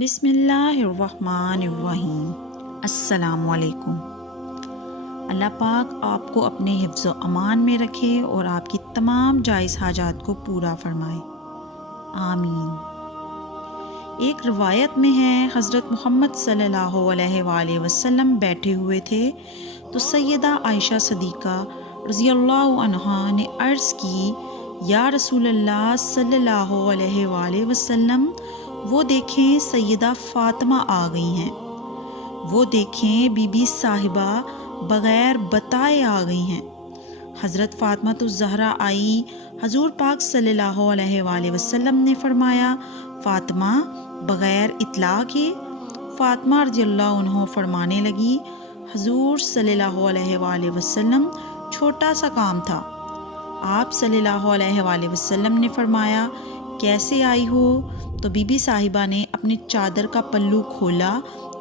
بسم اللہ الرحمن الرحیم۔ السلام علیکم۔ اللہ پاک آپ کو اپنے حفظ و امان میں رکھے اور آپ کی تمام جائز حاجات کو پورا فرمائے، آمین۔ ایک روایت میں ہے حضرت محمد صلی اللہ علیہ وآلہ وسلم بیٹھے ہوئے تھے تو سیدہ عائشہ صدیقہ رضی اللہ عنہا نے عرض کی، یا رسول اللہ صلی اللہ علیہ وآلہ وسلم، وہ دیکھیں سیدہ فاطمہ آ گئی ہیں، وہ دیکھیں بی بی صاحبہ بغیر بتائے آ گئی ہیں۔ حضرت فاطمہ الزہرا آئی، حضور پاک صلی اللہ علیہ وآلہ وسلم نے فرمایا، فاطمہ بغیر اطلاع کے؟ فاطمہ رضی اللہ عنہ فرمانے لگی، حضور صلی اللہ علیہ وآلہ وسلم چھوٹا سا کام تھا۔ آپ صلی اللہ علیہ وآلہ وسلم نے فرمایا، کیسے آئی ہو؟ تو بی بی صاحبہ نے اپنے چادر کا پلو کھولا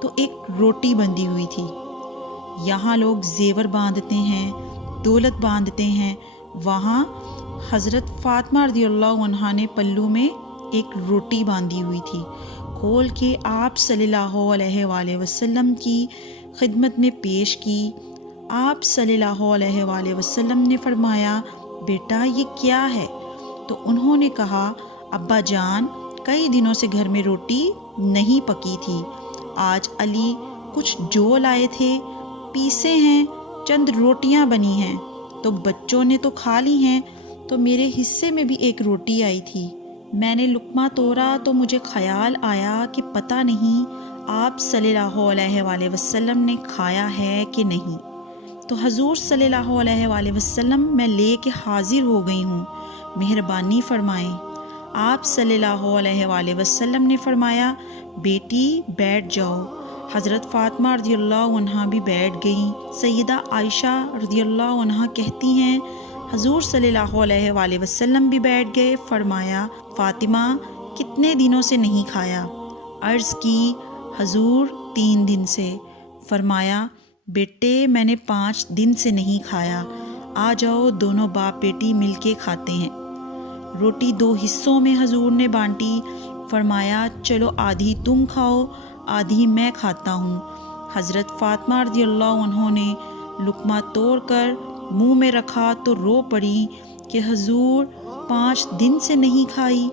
تو ایک روٹی بندھی ہوئی تھی۔ یہاں لوگ زیور باندھتے ہیں، دولت باندھتے ہیں، وہاں حضرت فاطمہ رضی اللہ عنہا نے پلو میں ایک روٹی باندھی ہوئی تھی، کھول کے آپ صلی اللہ علیہ وآلہ وسلم کی خدمت میں پیش کی۔ آپ صلی اللہ علیہ وآلہ وسلم نے فرمایا، بیٹا یہ کیا ہے؟ تو انہوں نے کہا، ابا جان کئی دنوں سے گھر میں روٹی نہیں پکی تھی، آج علی کچھ جو لائے تھے، پیسے ہیں، چند روٹیاں بنی ہیں تو بچوں نے تو کھا لی ہیں، تو میرے حصے میں بھی ایک روٹی آئی تھی، میں نے لقمہ توڑا تو مجھے خیال آیا کہ پتہ نہیں آپ صلی اللہ علیہ وآلہ وسلم نے کھایا ہے کہ نہیں، تو حضور صلی اللہ علیہ وآلہ وسلم میں لے کے حاضر ہو گئی ہوں، مہربانی فرمائیں۔ آپ صلی اللہ علیہ وآلہ وسلم نے فرمایا، بیٹی بیٹھ جاؤ۔ حضرت فاطمہ رضی اللہ عنہا بھی بیٹھ گئیں۔ سیدہ عائشہ رضی اللہ عنہا کہتی ہیں، حضور صلی اللہ علیہ وآلہ وسلم بھی بیٹھ گئے، فرمایا، فاطمہ کتنے دنوں سے نہیں کھایا؟ عرض کی، حضور 3 دن سے۔ فرمایا، بیٹے میں نے 5 دن سے نہیں کھایا، آ جاؤ دونوں باپ بیٹی مل کے کھاتے ہیں۔ روٹی 2 حصوں میں حضور نے بانٹی، فرمایا، چلو آدھی تم کھاؤ، آدھی میں کھاتا ہوں۔ حضرت فاطمہ رضی اللہ عنہ نے لقمہ توڑ کر منہ میں رکھا تو رو پڑی کہ حضور 5 دن سے نہیں کھائی۔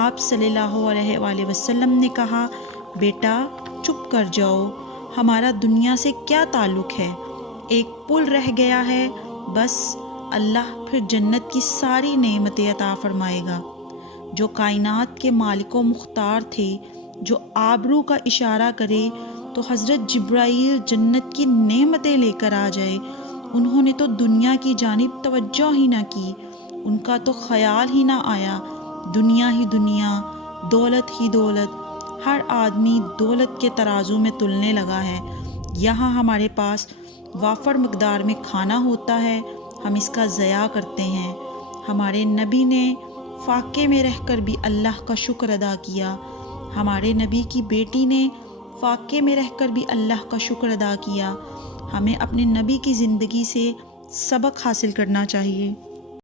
آپ صلی اللہ علیہ وآلہ وسلم نے کہا، بیٹا چپ کر جاؤ، ہمارا دنیا سے کیا تعلق ہے، ایک پل رہ گیا ہے، بس اللہ پھر جنت کی ساری نعمتیں عطا فرمائے گا۔ جو کائنات کے مالک و مختار تھے، جو آبرو کا اشارہ کرے تو حضرت جبرائیل جنت کی نعمتیں لے کر آ جائے، انہوں نے تو دنیا کی جانب توجہ ہی نہ کی، ان کا تو خیال ہی نہ آیا، دنیا ہی دنیا، دولت ہی دولت، ہر آدمی دولت کے ترازو میں تلنے لگا ہے۔ یہاں ہمارے پاس وافر مقدار میں کھانا ہوتا ہے، ہم اس کا ضیاع کرتے ہیں۔ ہمارے نبی نے فاقے میں رہ کر بھی اللہ کا شکر ادا کیا، ہمارے نبی کی بیٹی نے فاقے میں رہ کر بھی اللہ کا شکر ادا کیا۔ ہمیں اپنے نبی کی زندگی سے سبق حاصل کرنا چاہیے۔